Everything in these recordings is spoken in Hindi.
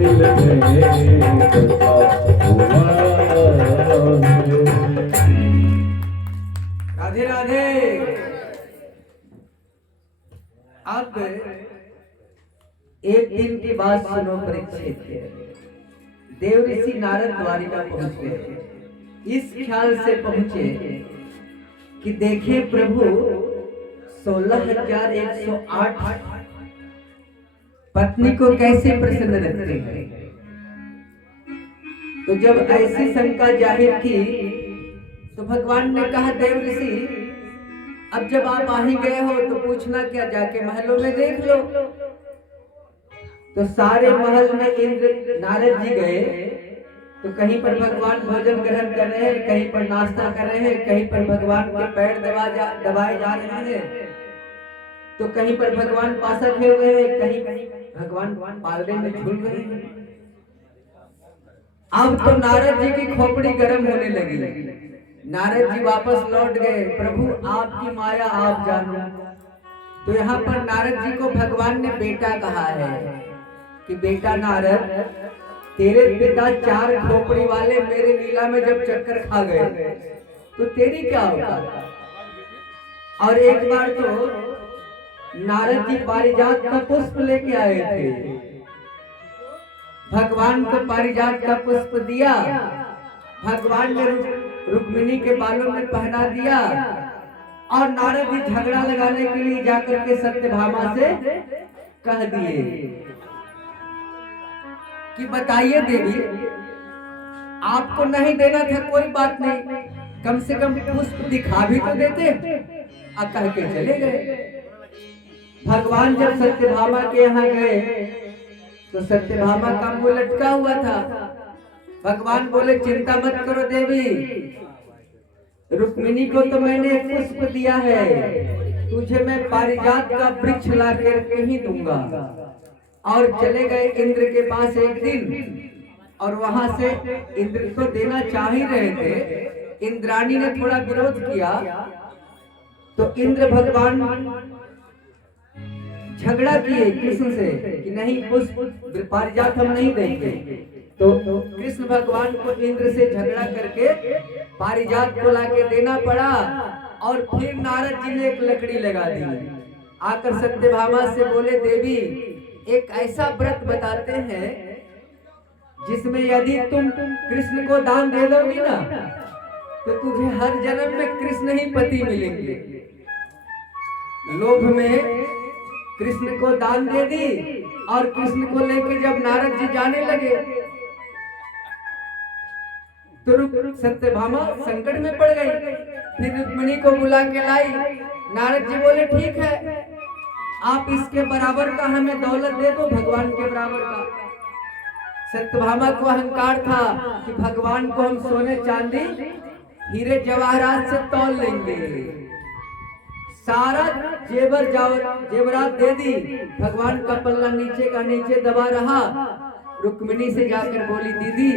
राधे राधे। अब एक दिन की बात सुनो परीक्षित। देव ऋषि नारद द्वारिका पहुंचे। इस ख्याल से पहुंचे कि देखे प्रभु 16,108 पत्नी को कैसे प्रसन्न रखते हैं। तो जब ऐसी शंका जाहिर की तो भगवान ने कहा, देव ऋषि अब जब आप आ ही गए हो तो पूछना क्या, जाके महलों में देख लो। तो सारे महल में इंद्र नारद जी गए तो कहीं पर भगवान भोजन ग्रहण कर रहे हैं, कहीं पर नाश्ता कर रहे हैं, कहीं पर भगवान के पैर दबाए जा रहे हैं, तो कहीं पर भगवान पासा खेल रहे हैं, कहीं भगवान पालने में झूल रहे हैं। अब तो नारद जी की खोपड़ी गर्म होने लगी। नारद जी वापस लौट गए, प्रभु आपकी माया आप जानो। तो यहाँ पर नारद जी को भगवान ने बेटा कहा है कि बेटा नारद, तेरे पिता 4 खोपड़ी वाले मेरे लीला में जब चक्कर खा गए तो तेरी क्या होगा। और एक बार तो नारद जी पारिजात का पुष्प लेके आए थे, भगवान को पारिजात का पुष्प दिया, भगवान ने रुक्मिणी के बालों में पहना दिया और नारद जी झगड़ा लगाने के लिए जाकर के सत्यभामा से कह दिए कि बताइए देवी, आपको नहीं देना था कोई बात नहीं, कम से कम पुष्प दिखा भी तो देते। कह के चले गए। भगवान जब सत्यभामा के यहाँ गए तो सत्यभामा का मुंह लटका हुआ था। भगवान बोले, चिंता मत करो देवी, रुक्मिणी को तो मैंने पुष्प दिया है, तुझे मैं पारिजात का वृक्ष ला करके ही दूंगा। और चले गए इंद्र के पास एक दिन, और वहां से इंद्र को देना चाह ही रहे थे, इंद्राणी ने थोड़ा विरोध किया तो इंद्र भगवान झगड़ा किए कृष्ण से कि नहीं, पुष्प पारिजात हम नहीं देंगे। तो कृष्ण भगवान को इंद्र से झगड़ा करके पारिजात को लाके देना पड़ा। और फिर नारद जी ने एक लकड़ी लगा दी, आकर सत्यभामा से बोले, देवी एक ऐसा व्रत बताते हैं जिसमें यदि तुम कृष्ण को दान दे दोगी ना तो तुझे हर जन्म में कृष्ण ही पति मिलेंगे। लोभ में कृष्ण को दान दे दी और कृष्ण को लेकर जब नारद जी जाने लगे तो सत्यभामा संकट में पड़ गई। फिर रुक्मिणी को बुला के लाई। नारद जी बोले, ठीक है, आप इसके बराबर का हमें दौलत दे दो, भगवान के बराबर का। सत्यभामा को अहंकार था कि भगवान को हम सोने चांदी हीरे जवाहरात से तौल लेंगे। सारा जेवरात दे दी, भगवान का पल्ला नीचे का नीचे दबा रहा। रुक्मिणी से जाकर बोली, दीदी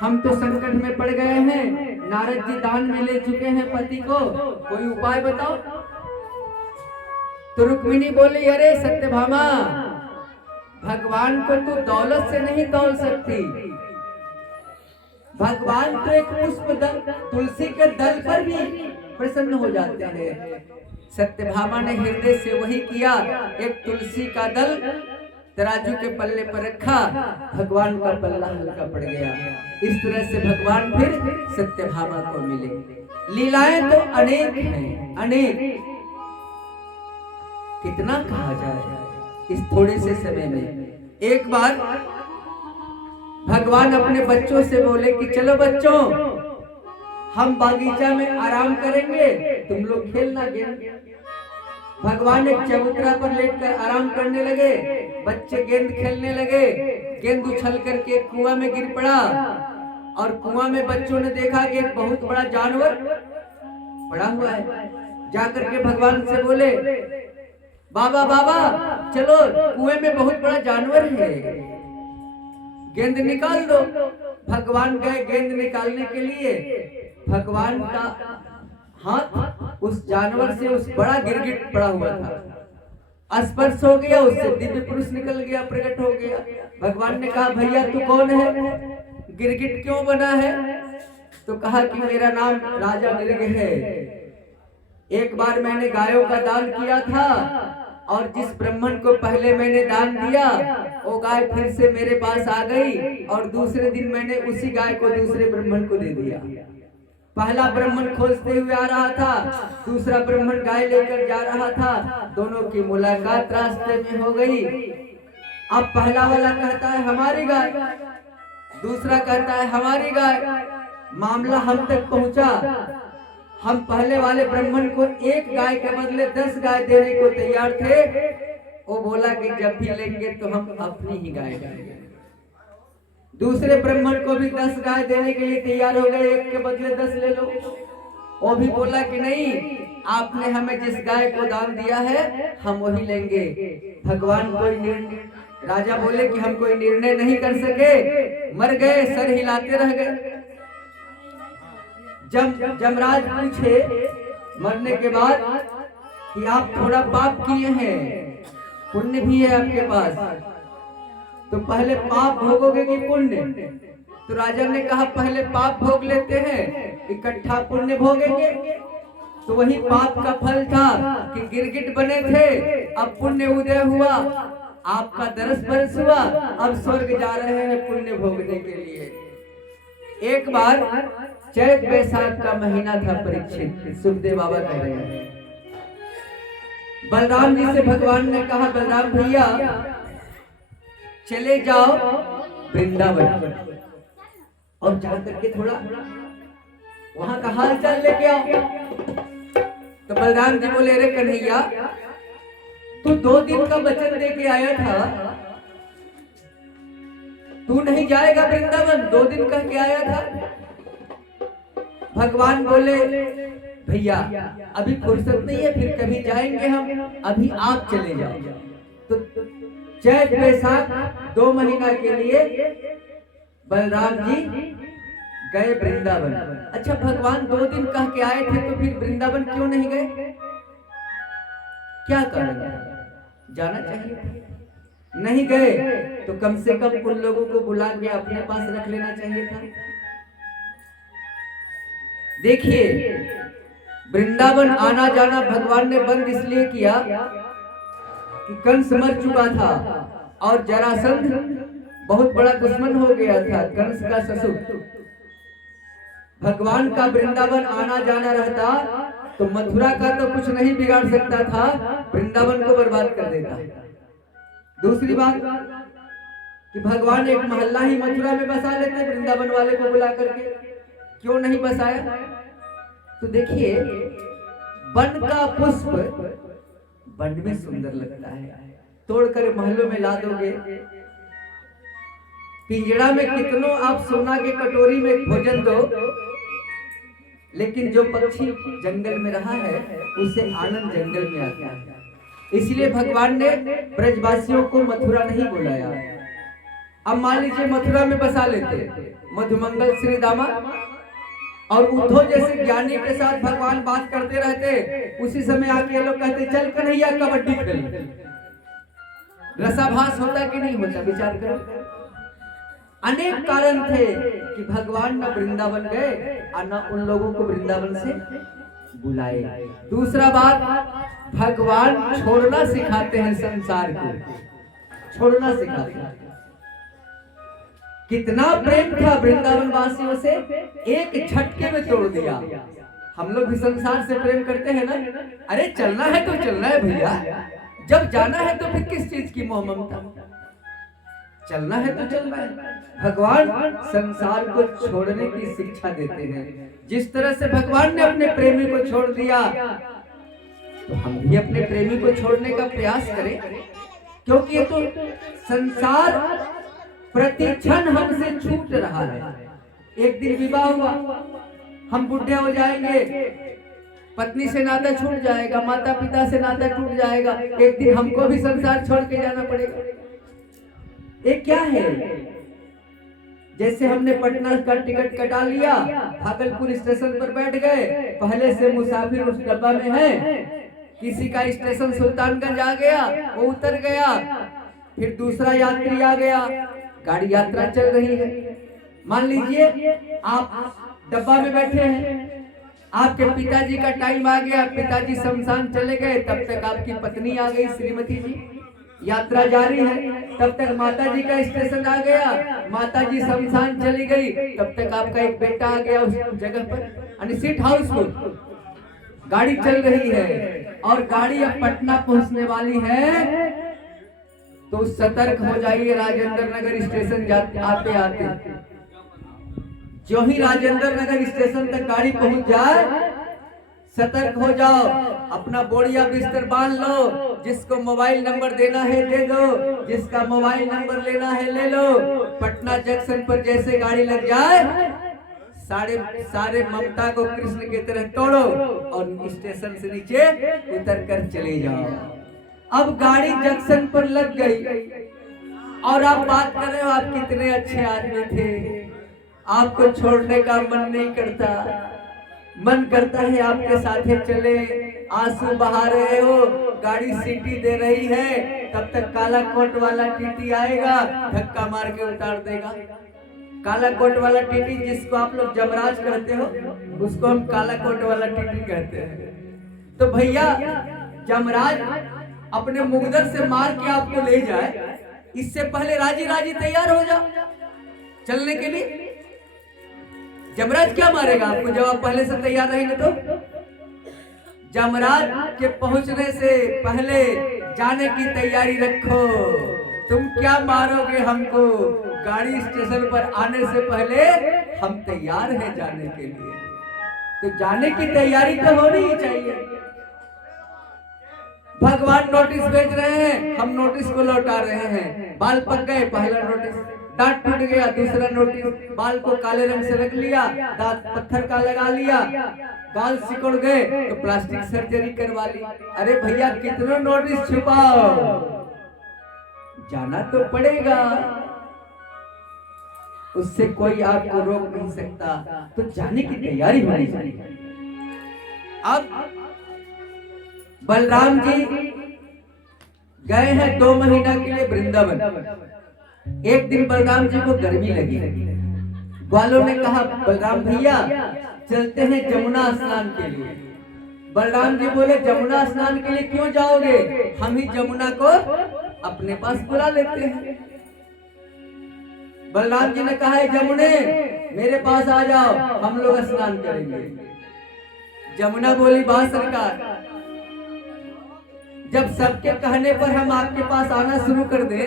हम तो संकट में पड़ गए हैं, नारद जी दान में ले चुके हैं पति को, कोई उपाय बताओ। तो रुक्मिणी बोली, अरे सत्यभामा, भगवान को तू दौलत से नहीं तौल सकती, भगवान तो एक पुष्प दल, तुलसी के दल पर भी प्रसन्न हो जाते हैं। सत्यभामा ने हृदय से वही किया, एक तुलसी का दल तराजू के पल्ले पर रखा, भगवान का पल्ला हल्का पड़ गया। इस तरह से भगवान फिर सत्यभामा को मिले। लीलाएं तो अनेक हैं, अनेक, कितना कहा जाए इस थोड़े से समय में। एक बार भगवान अपने बच्चों से बोले कि चलो बच्चों, हम बागीचा में आराम करेंगे, तुम लोग खेलना गेंद। भगवान एक चबूतरा पर लेटकर आराम करने लगे, बच्चे गेंद खेलने लगे। गेंद उछल करके कुआं में गिर पड़ा और कुआं में बच्चों ने देखा कि एक बहुत बड़ा जानवर पड़ा हुआ है। जाकर के भगवान से बोले, बाबा बाबा चलो, कुएं में बहुत बड़ा जानवर है, गेंद निकाल दो। भगवान गए गेंद निकालने के लिए, भगवान का हाथ उस जानवर से, उस बड़ा गिरगिट पड़ा हुआ था, स्पर्श हो गया, उससे दिव्य पुरुष निकल गया, प्रकट हो गया। भगवान ने कहा भैया तू कौन है, गिरगिट क्यों बना है? तो कहा कि मेरा नाम राजा नृग है। एक बार मैंने गायों का दान किया था और जिस ब्राह्मण को पहले मैंने दान दिया वो गाय फिर से मेरे पास आ गई और दूसरे दिन मैंने उसी गाय को दूसरे ब्राह्मण को दे दिया। पहला ब्राह्मण खोजते हुए आ रहा था, दूसरा ब्राह्मण गाय लेकर जा रहा था, दोनों की मुलाकात रास्ते में हो गई। अब पहला वाला कहता है हमारी गाय, दूसरा कहता है हमारी गाय। मामला हम तक पहुंचा। हम पहले वाले ब्राह्मण को एक गाय के बदले 10 गाय देने को तैयार थे। वो बोला कि जब भी लेंगे तो हम अपनी ही गाय देंगे। दूसरे ब्राह्मण को भी 10 गाय देने के लिए तैयार हो गए, एक के बदले 10 ले लो। वो भी बोला कि नहीं, आपने हमें जिस गाय को दान दिया है हम वही लेंगे। भगवान कोई निर्णय, राजा बोले कि हम कोई निर्णय नहीं कर सके, मर गए, सर हिलाते रह गए। जमराज पूछे मरने के बाद कि आप थोड़ा पाप किए हैं, पुण्य भी है आपके पास, तो पहले पाप भोगोगे कि पुण्य? तो राजा ने कहा पहले पाप भोग लेते हैं, इकट्ठा पुण्य भोगेंगे। तो वही पाप का फल था कि गिरगिट बने थे, अब पुण्य उदय हुआ, आपका दरस बरस हुआ, अब स्वर्ग जा रहे हैं पुण्य भोगने के लिए। एक बार चैत बैसाख का महीना था, परीक्षित सुखदेव बाबा कह रहे हैं, बलराम जी से भगवान ने कहा बलराम भैया चले जाओ वृंदावन और जाकर के थोड़ा वहां का हाल चाल लेके आओ। तो बलराम जी बोले अरे कन्हैया तू 2 दिन का वचन दे के आया था, तू नहीं जाएगा वृंदावन? 2 दिन कह के आया था। भगवान बोले भैया अभी फुर्सत नहीं है, फिर कभी जाएंगे हम, अभी आप चले जाओ। तो चैत बैसाख 2 महीना के लिए बलराम जी गए वृंदावन। अच्छा भगवान 2 दिन कह के आए थे तो फिर वृंदावन क्यों नहीं गए? क्या कारण? जाना चाहिए। नहीं गए तो कम से कम उन लोगों को बुला के अपने पास रख लेना चाहिए था। देखिए वृंदावन आना जाना भगवान ने बंद इसलिए किया कि कंस मर चुका था और जरासंध बहुत बड़ा दुश्मन हो गया था, कंस का ससुर। भगवान का वृंदावन आना जाना रहता तो मथुरा का तो कुछ नहीं बिगाड़ सकता था, वृंदावन को बर्बाद कर देता। दूसरी बात कि भगवान एक मोहल्ला ही मथुरा में बसा लेते वृंदावन वाले को बुला करके, क्यों नहीं बसाया? तो देखिए वन का पुष्प वन में सुंदर लगता है, तोड़कर महलों में ला दोगे। पिंजड़ा में कितनों आप सोना के कटोरी में भोजन दो, लेकिन जो पक्षी जंगल में रहा है उसे आनंद जंगल में आता है। इसलिए भगवान ने ब्रजवासियों को मथुरा नहीं बुलाया। अब मान लीजिए मथुरा में बसा लेते मधुमंगल श्री दामा और उद्धव जैसे ज्ञानी के साथ भगवान बात करते रहते, उसी समय आके लोग कहते चल कन्हैया कबड्डी खेल। रसाभास होता कि नहीं होता? विचार करो। अनेक कारण थे कि भगवान न वृंदावन गए और न उन लोगों को वृंदावन से बुलाए। दूसरा बात भगवान छोड़ना सिखाते हैं, संसार को छोड़ना सिखाते हैं। कितना प्रेम था वृंदावन वासियों से, एक झटके में तोड़ दिया। हम लोग भी संसार से प्रेम करते हैं ना, अरे चलना है तो चलना है भैया, जब जाना है तो फिर किस चीज की मोह ममता, चलना है तो चलना है। भगवान संसार को छोड़ने की शिक्षा देते हैं। जिस तरह से भगवान ने अपने प्रेमी को छोड़ दिया तो हम भी अपने प्रेमी को छोड़ने का प्रयास करें, क्योंकि ये तो संसार प्रति क्षण हमसे छूट रहा है। एक दिन विवाह हुआ, हम बुढ़े हो जाएंगे, पत्नी से नाता छूट जाएगा, माता पिता से नाता टूट जाएगा, एक दिन हमको भी संसार छोड़ के जाना पड़ेगा। ये क्या है? जैसे हमने पटना का टिकट कटा लिया, भागलपुर स्टेशन पर बैठ गए, पहले से मुसाफिर उस डब्बा में है, किसी का स्टेशन सुल्तानगंज आ गया, वो उतर गया, फिर दूसरा यात्री आ गया, गाड़ी यात्रा चल रही है। मान लीजिए आप डब्बा में बैठे हैं, आपके पिताजी का टाइम आ गया, पिताजी शमशान चले गए, तब तक आपकी पत्नी आ गई, श्रीमती जी, यात्रा जारी है। तब तक माताजी का स्टेशन आ गया, माताजी शमशान चली गई, तब तक आपका एक बेटा आ गया उस जगह पर, यानी सीट हाउसफुल, गाड़ी चल रही है और गाड़ी अब पटना पहुंचने वाली है। तो सतर्क हो जाइए राजेंद्र नगर स्टेशन आते आते। जो ही राजेंद्र नगर स्टेशन तक गाड़ी पहुंच जाए, सतर्क हो जाओ, अपना बोरिया बिस्तर बांध लो, जिसको मोबाइल नंबर देना है दे दो, जिसका मोबाइल नंबर लेना है ले लो। पटना जंक्शन पर जैसे गाड़ी लग जाए, सारे ममता को कृष्ण की तरह तोड़ो और स्टेशन से नीचे उतर कर चले जाओ। अब गाड़ी जंक्शन पर लग गई और आप बात कर रहे हो, आप कितने अच्छे आदमी थे, आपको छोड़ने का मन नहीं करता, मन करता है आपके साथे चले, आंसू बहा रहे हो, गाड़ी सीटी दे रही है, तब तक काला कोट वाला टीटी आएगा, धक्का मार के उतार देगा। काला कोट वाला टीटी, जिसको आप लोग जमराज कहते हो, उसको हम काला कोट वाला टीटी कहते हैं। तो भैया जमराज अपने मुगदर से मार के आपको ले जाए, इससे पहले राजी राजी तैयार हो जाओ चलने के लिए। जमराज क्या मारेगा आपको जब आप पहले से तैयार रहेंगे? तो जमराज के पहुंचने से पहले जाने की तैयारी रखो। तुम क्या मारोगे हमको? गाड़ी स्टेशन पर आने से पहले हम तैयार हैं जाने के लिए, तो जाने की तैयारी तो होनी ही चाहिए। भगवान नोटिस भेज रहे हैं, हम नोटिस को लौटा रहे हैं। बाल पक गए, पहला नोटिस, दांत टूट गया, दूसरा नोटिस, बाल को काले रंग से रख लिया, दांत पत्थर का लगा लिया, गाल सिकुड़ गए तो प्लास्टिक सर्जरी करवा ली। अरे भैया कितनों नोटिस छुपाओ, जाना तो पड़ेगा, उससे कोई आपको रोक नहीं सकता, तो जाने की तैयारी होनी चाहिए। अब बलराम जी गए हैं 2 महीना के लिए वृंदावन। एक दिन बलराम जी को गर्मी लगी, ग्वालों ने कहा बलराम भैया चलते हैं जमुना स्नान के लिए। बलराम जी बोले जमुना स्नान के लिए क्यों जाओगे, हम ही जमुना को अपने पास बुला लेते हैं। बलराम जी ने कहा है जमुने मेरे पास आ जाओ, हम लोग स्नान करेंगे। जमुना बोली वाह सरकार, जब सबके कहने पर हम आपके पास आना शुरू कर दे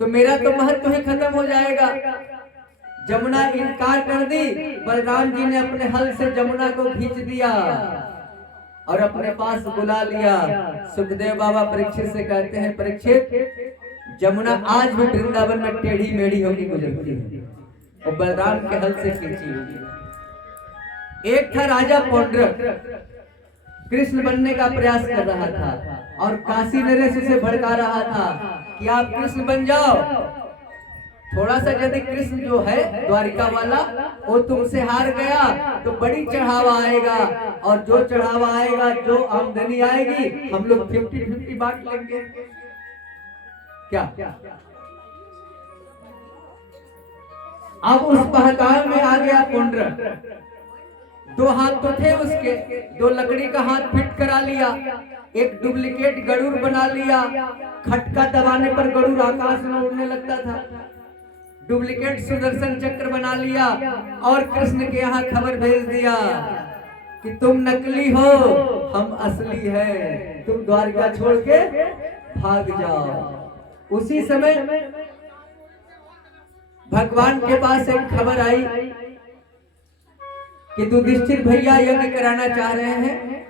तो मेरा तो महत्व ही खत्म हो जाएगा। जमुना इनकार कर दी। बलराम जी ने अपने हल से जमुना को खींच दिया और अपने पास बुला लिया। सुखदेव बाबा परीक्षित से कहते हैं परीक्षित, जमुना आज भी वृंदावन में टेढ़ी मेढ़ी होकर गुजरती है और बलराम के हल से खींची हुई। एक था राजा पौंड्रक, कृष्ण बनने का प्रयास कर रहा था और काशी नरेश उसे भड़का रहा था कि आप कृष्ण बन जाओ। थोड़ा सा यदि कृष्ण जो है द्वारिका वाला वो तुमसे हार गया तो बड़ी चढ़ावा आएगा, और जो चढ़ावा आएगा, जो आमदनी आएगी, हम लोग 50-50 बांट लेंगे। क्या अब उस पहकाल में आ गया पौंड्रक। 2 हाथ तो थे उसके, 2 लकड़ी का हाथ फिट करा लिया, एक डुप्लीकेट गरुड़ बना लिया। खटका दबाने पर गरुड़ आकाश में उड़ने लगता था। डुप्लीकेट सुदर्शन चक्र बना लिया और कृष्ण के यहाँ खबर भेज दिया कि तुम नकली हो, हम असली है, तुम द्वारिका छोड़ के भाग जाओ। उसी समय भगवान के पास एक खबर आई कि युधिष्ठिर भैया यज्ञ कराना चाह रहे हैं,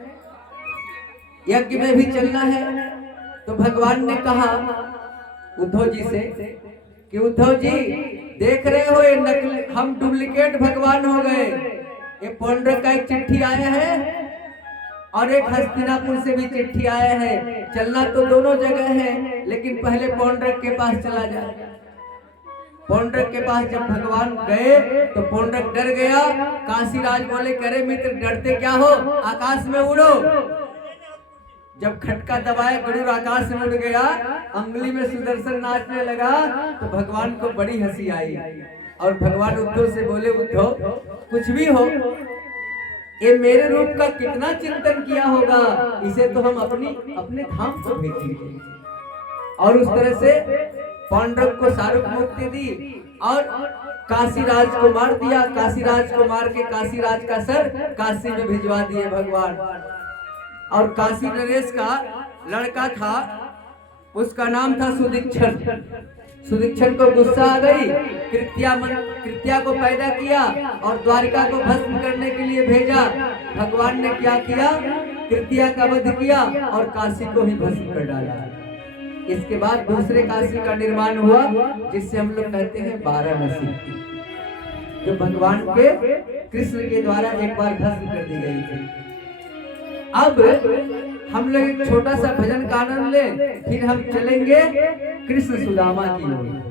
यज्ञ में भी चलना है। तो भगवान ने कहा उद्धव जी से कि उद्धव जी देख रहे हो ये नकली, हम डुप्लीकेट भगवान हो गए। ये पौंड्रक का एक चिट्ठी आया है और एक हस्तिनापुर से भी चिट्ठी आया है। चलना तो दोनों जगह है, लेकिन पहले पौंड्रक के पास चला जाए। पौंड्रक के पास जब भगवान गए तो पौंड्रक डर गया। काशीराज बोले करे मित्र डरते क्या हो, आकाश में उड़ो। जब खटका दबाए गरुड़ आकाश में उड़ गया, अंगुली में सुदर्शन नाचने लगा, तो भगवान को बड़ी हंसी आई और भगवान उद्धव से बोले, उद्धव कुछ भी हो, ये मेरे रूप का कितना चिंतन किया होगा, इसे तो हम अपने धाम को भेजेंगे। और उस तरह से पांडव को शाहरुख मुक्ति दी और काशीराज को मार दिया। काशीराज को मार के काशीराज का सर काशी में भिजवा दिए भगवान। और काशी नरेश का लड़का था, उसका नाम था सुदीक्षण। सुदीक्षण को गुस्सा आ गई, कृत्या को पैदा किया और द्वारिका को भस्म करने के लिए भेजा। भगवान ने क्या किया, कृत्या का वध किया और काशी को ही भस्म कर डाला। इसके बाद दूसरे काशी का निर्माण हुआ, जिससे हम लोग कहते हैं वाराणसी, जो भगवान के कृष्ण के द्वारा एक बार भस्म कर दी गई थी। अब हम लोग एक छोटा सा भजन का आनंद लें, फिर हम चलेंगे कृष्ण सुदामा की ओर।